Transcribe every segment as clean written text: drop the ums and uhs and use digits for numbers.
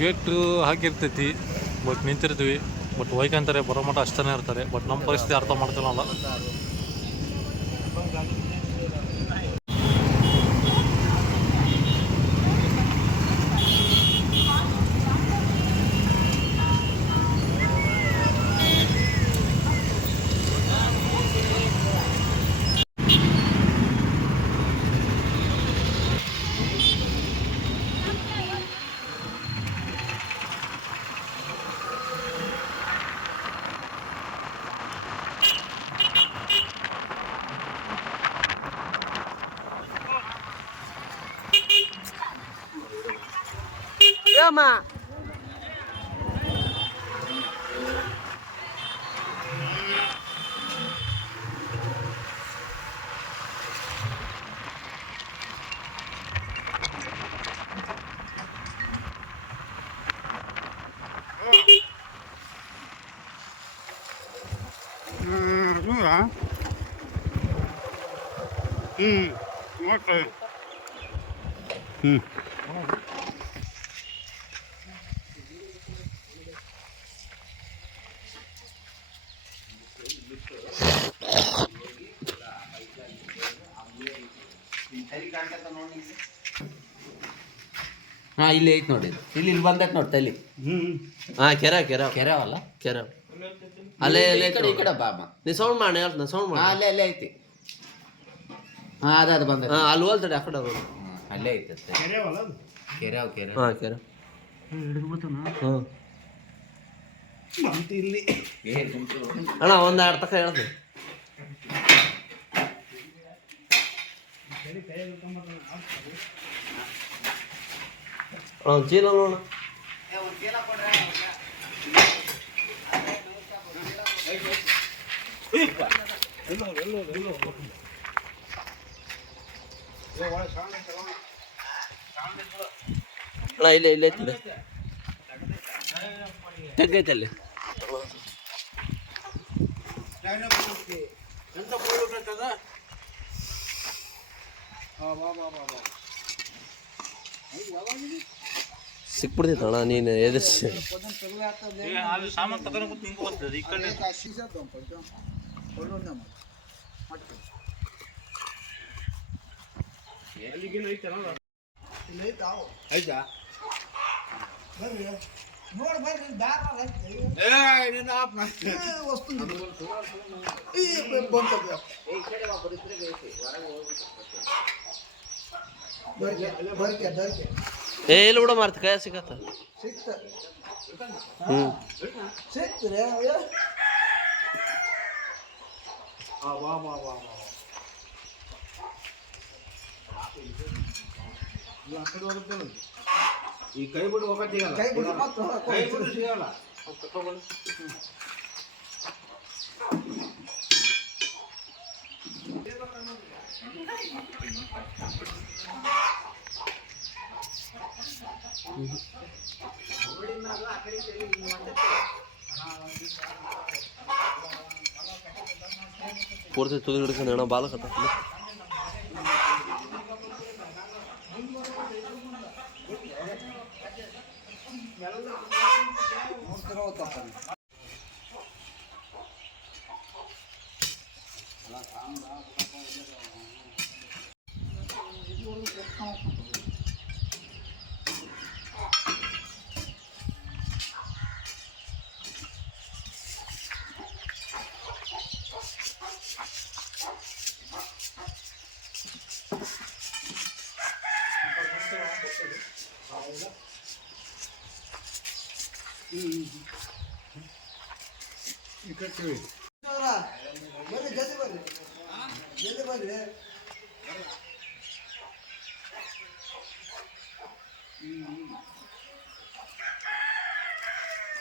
Gate ಹಾಕಿರ್ತೈತಿ, but ನಿಂತಿರ್ತೀವಿ, but ಹೋಯ್ಕಂತಾರೆ ಬರೋ ಮಟ್ಟ ಅಷ್ಟೇ ಇರ್ತಾರೆ. ಬಟ್ ನಮ್ಮ ಪರಿಸ್ಥಿತಿ ಅರ್ಥ ಮಾಡ್ಕೊಳ್ಳಲ್ಲ. Roma. Okay. ಹಾಂ ಇಲ್ಲಿ ಐತೆ ನೋಡಿ, ಇಲ್ಲಿ ಬಂದೈತೆ ನೋಡಿ ತಲೆ. ಹಾಂ ಕೆರವಲ್ಲ ಕೆರವ ಅಲ್ಲೇ ಈ ಕಡೆ ಬಾಮ ನೀ ಸೌಂಡ್ ಮಾಡಿ ಹೇಳ್ತ ಸೌಂಡ್ ಮಾಡಿ. ಅಲ್ಲೇ ಐತಿ. ಹಾಂ ಅದು ಬಂದ. ಹಾಂ ಅಲ್ಲಿ ಹೋಲ್ತಡೆ ಆ ಕಡೆ ರೋಡ್ ಅಲ್ಲೇ ಐತೆ ಕೆರವ್. ಹಾಂ ಕೆರವ್. ಹಾಂ ಇಲ್ಲಿ ಅಣ್ಣ ಒಂದು 2 ತಕ ಹೇಳ್ತೀನಿ. ಚೀಲ ನೋಡ ಅಣ್ಣ ಇಲ್ಲೇ ಐತಿಲ್ಲ ತೆಗ್ಗೈತಲ್ಲಿ. ಸಿಕ್ಬಿಡ್ತೈತೆ ಅಣ್ಣ ನೀನು ಎದುರಿಸಿ. ಸಾಮಾನು ತಗೊಂಡು ಹಿಂಗೆ ಬರ್ತದೆ ಈ ಕಡೆ. ಆಯ್ತಾ ನೋಡಿ ಬರ್ರಿ ಎಲ್ಲಿ ಬಿಡ ಮಾರ್ತ ಕೈ ಸಿಗತ್ತ ಸಿಕ್ತರೆ ಈ ಕೈ ಬಿಟ್ಟು ಹೋಗತ್ತಿಗಲ್ಲ, ಕೈ ಬಿಟ್ಟು ಸಿಗಲ್ಲ. ಪೂರ್ತಿ ತುದಿ ಹಿಡ್ಕೊಂಡು ಅಣ್ಣ ಬಾಲ ಕಟ್ಟ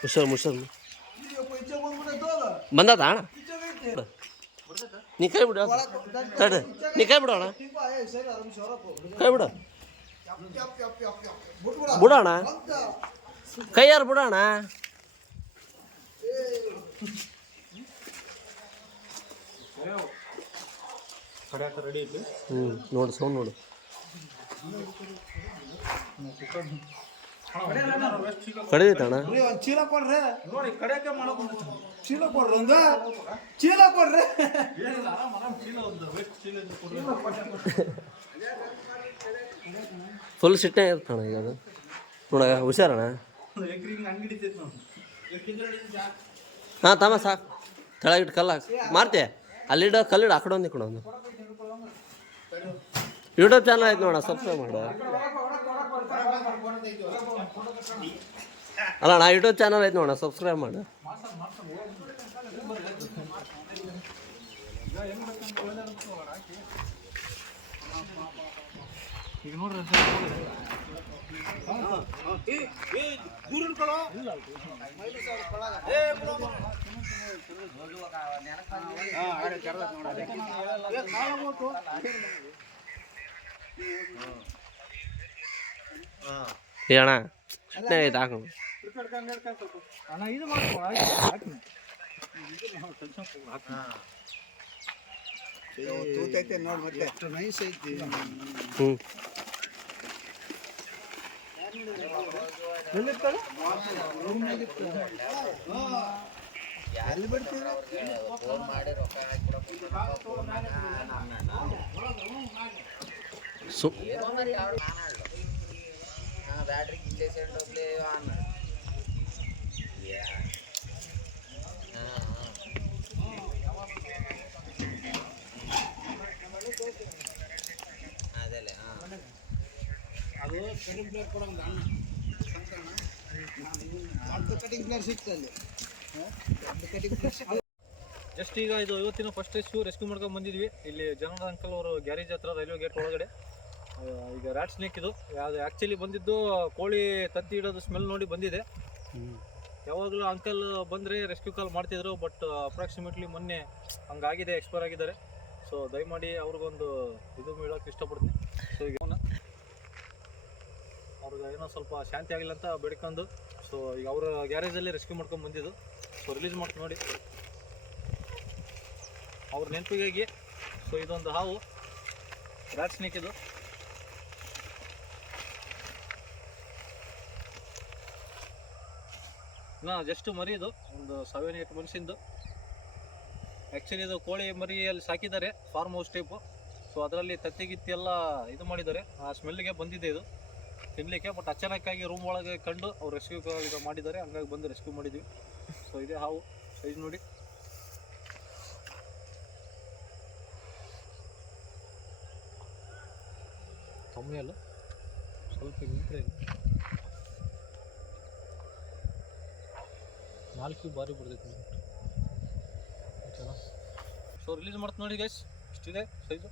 ಹುಷಾರು ಬಂದದ ಅಣ್ಣ ನೀ ಕೈ ಬಿಡು ತಡ ನೀ ಕೈ ಬಿಡು ಅಣ್ಣ ಕೈ ಬಿಡು ಬಿಡೋಣ ಕೈಯಾರು ಬಿಡೋಣ. ನೋಡು ಸೌಂಡ್ ನೋಡು. ಕಡಿದೈತಣ್ಣ. ಚೀಲ ಕೊಡ್ರಿ ನೋಡಿ ಕಡೆಗೆ ಮಾಡೋದು. ಚೀಲ ಕೊಡ್ರಿ ಒಂದು ಚೀಲ ಕೊಡ್ರಿ. ಫುಲ್ ಸಿಟ್ಟೆ ಇರ್ತಣ್ಣ ಈಗ ಅದು. ನೋಡಗ ಹುಷಾರಣ್ಣ. ಹಾಂ ತಮ್ಮ ಸಾಕು. ತೆಳಗಿಟ್ಟು ಕಲ್ಲ ಮಾರ್ತೆ ಅಲ್ಲಿಡೋ ಕಲ್ಲಿಡು ಆ ಕಡೆ ಒಂದು ಈ ಕಡೆ ಒಂದು. ಯೂಟ್ಯೂಬ್ ಚಾನಲ್ ಆಯ್ತು ನೋಡ, ಸಬ್ಸ್ಕ್ರೈಬ್ ಮಾಡು. ಅಲ್ಲ ನಾ ಯೂಟ್ಯೂಬ್ ಚಾನಲ್ ಐತೆ ನೋಡ, ಸಬ್ಸ್ಕ್ರೈಬ್ ಮಾಡು. ಈಗ ನೋಡ್ರಿ ಏ ಅಣ್ಣ ಸಿಟ್ಟೆ ಐತೆ ಹಾಕು. ನೋಡಿ ಮತ್ತೆ ಎಷ್ಟು ನೈಸ್ ಐತಿ. ಹ್ಞೂ ಎಲ್ಲಿ ಬಿಡ್ತೀರ? ಸು ಅದು ಕಟಿಂಗ್ ಪ್ಲೇಟ್ ಕೊಡಂಗ ಕಟಿಂಗ್ ಪ್ಲೇಟ್ ಸಿಗ್ತದೆ. ಜಸ್ಟ್ ಈಗ ಇದು ಇವತ್ತಿನ ಫಸ್ಟ್ ರೆಸ್ಕ್ಯೂ ಮಾಡ್ಕೊಂಡು ಬಂದಿದ್ವಿ. ಇಲ್ಲಿ ಜನರ ಅಂಕಲ್ ಅವರು ಗ್ಯಾರೇಜ್ ಹತ್ರ ರೈಲ್ವೆ ಗೇಟ್ ಒಳಗಡೆ. ಈಗ ರ್ಯಾಟ್ ಸ್ನೇಕ್ ಇದು ಅದು ಆ್ಯಕ್ಚುಲಿ ಬಂದಿದ್ದು ಕೋಳಿ ತತ್ತಿ ಇಡೋದು ಸ್ಮೆಲ್ ನೋಡಿ ಬಂದಿದೆ. ಯಾವಾಗಲೂ ಅಂಕಲ್ ಬಂದರೆ ರೆಸ್ಕ್ಯೂ ಕಾಲ್ ಮಾಡ್ತಿದ್ರು, ಬಟ್ ಅಪ್ರಾಕ್ಸಿಮೇಟ್ಲಿ ಮೊನ್ನೆ ಹಂಗಾಗಿದೆ, ಎಕ್ಸ್ಪೈರ್ ಆಗಿದ್ದಾರೆ. ಸೊ ದಯಮಾಡಿ ಅವ್ರಿಗೊಂದು ಇದು ಹೇಳೋಕ್ಕೆ ಇಷ್ಟಪಡ್ತೀನಿ. ಸೊ ಈಗ ಅವ್ರಿಗೆ ಏನೋ ಸ್ವಲ್ಪ ಶಾಂತಿ ಆಗಿಲ್ಲ ಅಂತ ಬೇಡ್ಕೊಂಡು ಸೊ ಈಗ ಅವರ ಗ್ಯಾರೇಜಲ್ಲಿ ರೆಸ್ಕ್ಯೂ ಮಾಡ್ಕೊಂಡು ಬಂದಿದ್ದು. ಸೊ ರಿಲೀಸ್ ಮಾಡ್ತೀನಿ ನೋಡಿ ಅವ್ರ ನೆನಪಿಗಾಗಿ. ಸೊ ಇದೊಂದು ಹಾವು ರ್ಯಾಟ್ ಸ್ನೇಕ್ ಇದು. ಜಸ್ಟ್ ಮರಿ ಇದು ಒಂದು 7-8 ಮನುಷ್ಯಂದು. ಆ್ಯಕ್ಚುಲಿ ಇದು ಕೋಳಿ ಮರಿಯಲ್ಲಿ ಸಾಕಿದ್ದಾರೆ, ಫಾರ್ಮ್ ಹೌಸ್ ಟೈಪು. ಸೊ ಅದರಲ್ಲಿ ತತ್ತಿ ಗಿತ್ತಿ ಎಲ್ಲ ಇದು ಮಾಡಿದ್ದಾರೆ. ಆ ಸ್ಮೆಲ್ಗೆ ಬಂದಿದೆ ಇದು ತಿನ್ನಲಿಕ್ಕೆ. ಬಟ್ ಅಚಾನಕ್ಕಾಗಿ ರೂಮ್ ಒಳಗೆ ಕಂಡು ಅವ್ರು ರೆಸ್ಕ್ಯೂ ಈಗ ಮಾಡಿದ್ದಾರೆ, ಹಂಗಾಗಿ ಬಂದು ರೆಸ್ಕ್ಯೂ ಮಾಡಿದ್ವಿ. ಸೊ ಇದೇ ಹಾವು ಸೈಜ್ ನೋಡಿ. ಕಮ್ಮಿ ಅಲ್ಲ, ಸ್ವಲ್ಪ ನಿಂತರೆ 4 ಬಾರಿ ಬಿಡ್ತೈತಿ. ಓಕೆನಾ? ಸೊ ರಿಲೀಸ್ ಮಾಡ್ತೀನಿ ನೋಡಿ ಗೈಸ್, ಇಷ್ಟಿದೆ ಸೈಜು.